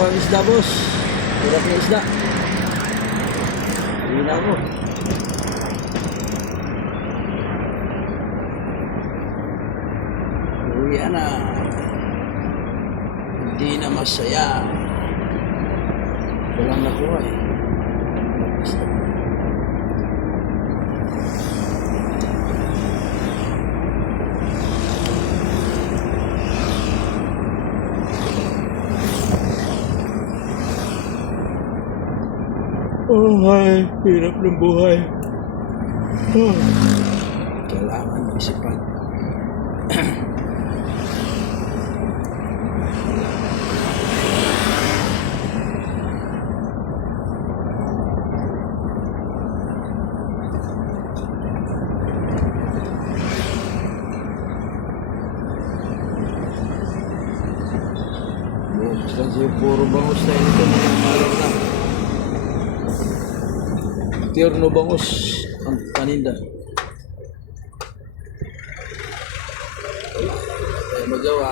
ako ang isda, boss. Hirap na isda. Hindi na ako. Uwi na. Hindi na masaya. Walang nakuha eh. Isda. Oh, ay, hirap ng buhay. Oh. Kailangan mag-isipan. Basta siya puro bangus na ito. Malaw na. Tierno bangus ang paninda. Wala tayo magawa.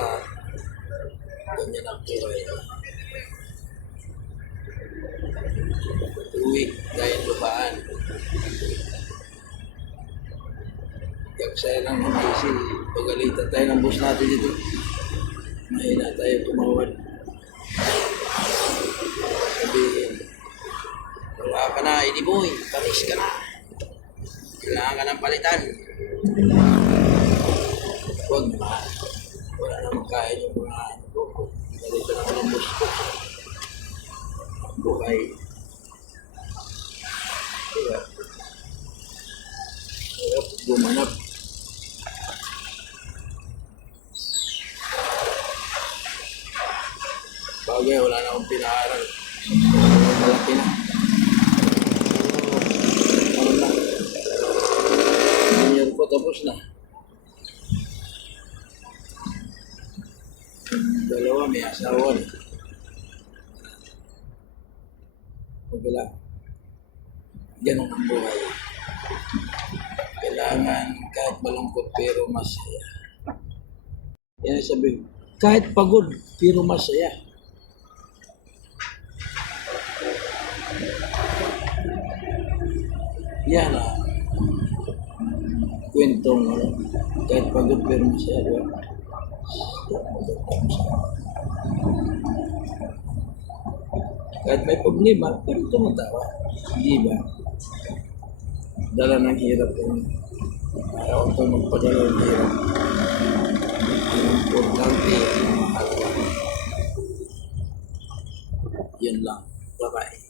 Ganyan ang buhay. Tuwik dahil lupaan. Yaksaya lang ng busy. Pagalitan tayo ng bus natin dito. Mahina tayo tumawad. Sabihin, wala ka na, hindi boy. Paris ka na. Kailangan ka ng palitan. Huwag naman. Wala naman kaya yung mga ano ko. Palitan ako ng bus ko. Buhay. Hirap gumanap. Bagay, wala na akong pinaaral. Malaki na. Ano na? Year ko tapos na. Dalawa may asawa na. Wala. Ganun ang buhay. Kailangan kahit malungkot pero masaya. Yan sabihin, kahit pagod pero masaya. Yan ah. Kwentong kahit pagod pero masaya, di ba? Kahit may problema, pero tumatawa. Hindi ba? Dala ng hirap yun. Ayaw ko magpadala ng hirap. Ang importante, mahal. Yun lang. Bye-bye.